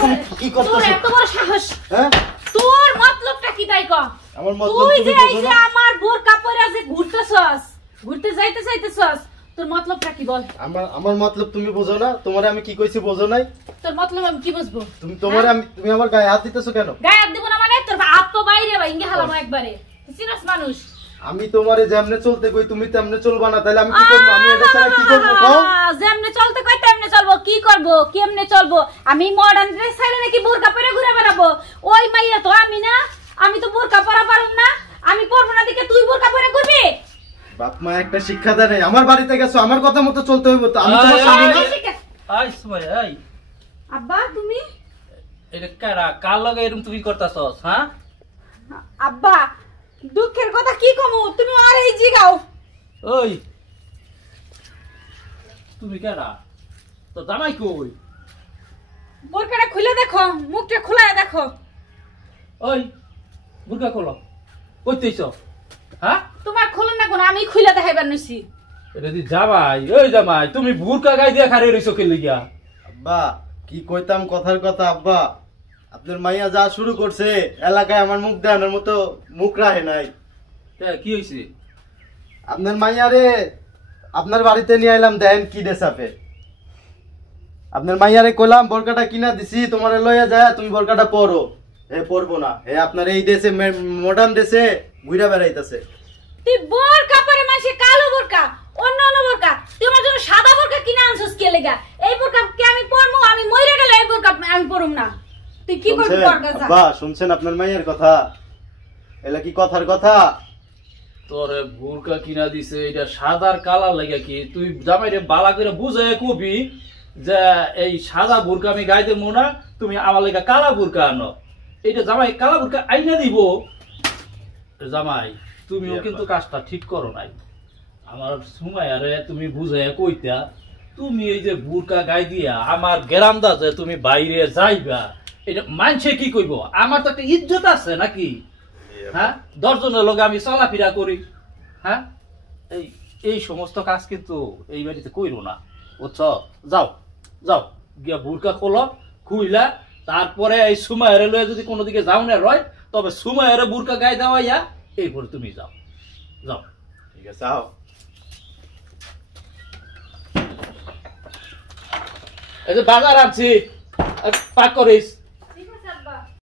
তুমি কি করতেছ? তোর এত বড় সাহস? হ্যাঁ তোর মতলবটা কি তাই কর? আমার মতলব তুই তুমি যে এই বোঝো যে না? আমার বোরকা পরে যে ঘুরতেছস, ঘুরতে যাইতেছস, তোর মতলবটা কি বল? আমার মতলব তুমি বোঝো না? তোমারে আমি কি কইছি বোঝো নাই? তোর মতলব আমি কি বুঝবো? তুমি আমার গায়ে হাত দিতেছো কেন? গায়ে হাত দিব না মানে তোর হাত তো বাইরে ভাই ইঙ্গে হালাম একবারে। তুই চিনস মানুষ? আমি তোমারে যেমনে চলতে কই তুমি তেমনে চলবা না, তাহলে আমি কি করব? আমি এটা ছাড়া কি করব কও? যেমনে চলতে কই তেমনে চলবো। কি করব? কেমনে চলবো? আমি মডার্ন ড্রেস ছাইরে নাকি বোরকা পরে ঘুরে বেড়াবো? ওই মাইয়া তো আমি না, আমি তো বোরকা পরা পারুম না। আমি পরবো না দেখে তুই বোরকা পরে ঘুরবি? বাপ মা একটা শিক্ষা দেয় নাই। আমার বাড়িতে গেছো, আমার কথা মতো চলতে হইব তো। আমি তোমার স্বামী না? আই সময় আই আব্বা তুমি? এটা কারা কার লগে এরকম তুমি করতাছস? হ্যাঁ আব্বা দুঃখের কথা কি কমু, তুমি আর এই জিগাও। ওই তুমি কারা? তো জামাই কই? বোরকাটা খুলে দেখো, মুখটা খোলায় দেখো। ওই বুরকা খোলো, কইতেছ? হ্যাঁ তোমার খোলো না কোন, আমি খুলে দেখাইবার নইছি। এটা দি জামাই। ওই জামাই তুমি বুরকা গাই দিয়া খারে রইছো কে লিগা? আব্বা কি কইতাম কথার কথা আব্বা। আপনার মাইয়া যা শুরু করছে, এলাকায় আমার মুখ দেখানোর মতো মুখ রাখে নাই। কি হইছে? আপনার মাইয়ারে আপনার বাড়িতে নিয়ে আইলাম, দেন কি দেশাপে। আপনার মাইয়ারে কইলাম বোরকাটা কিনা দিছি, তোমারে লইয়া যায় তুমি বোরকাটা পরো। হে পরবো না, হে আপনার এই দেশে মডার্ন দেশে ঘুরা বেড়াইতেছে। তুই বোরকা পরে মাসে কালো বোরকা, অন্য অন্য বোরকা, তোমার জন্য সাদা বোরকা কিনা আনছস কে লাগা? এই বোরকা কে আমি পরমু? আমি মইরা গেলে এই বোরকা আমি পরুম না। তুই কি করবি? বোরকা যা। আব্বা শুনছেন আপনার মাইয়ার কথা? এলা কি কথার কথা? তোরে বুরকা কিনা দিছে এটা সাদার কালার লাগা কি? তুই জামাইরে বালা করে বুঝায় কবি যে এই সাদা বুরকা আমি গাই দেবো না, তুমি আমার লাগা কালা বুরকা আনো। এটা জামাই কালা বুরকা আইনা দিব। জামাই তুমিও কিন্তু কাজটা ঠিক করো নাই। আমার সুমাইয়ারে তুমি বুঝায় কইতা, তুমি এই যে বুরকা গাই দিয়া আমার গেরামদা যে তুমি বাইরে যাইবা, এটা মানছে কি কইব? আমার তো একটা ইজ্জত আছে নাকি? হ্যাঁ 10 জনের লগে আমি চলাফেরা করি। হ্যাঁ এই এই সমস্ত কাজ কিন্তু এই বাড়িতে কইরো না, বুঝছ? যাও যাও গিয়া বুরকা খোলো, খুইলা তারপরে এই সুমাইয়ারে লয়ে যদি কোনো দিকে যাও না রয়, তবে সুমাইয়ারে বুরকা গায়ে দেওয়াইয়া এরপরে তুমি যাও। যাও ঠিক আছে আও। এই যে বাজার আনছি, পাক করিস।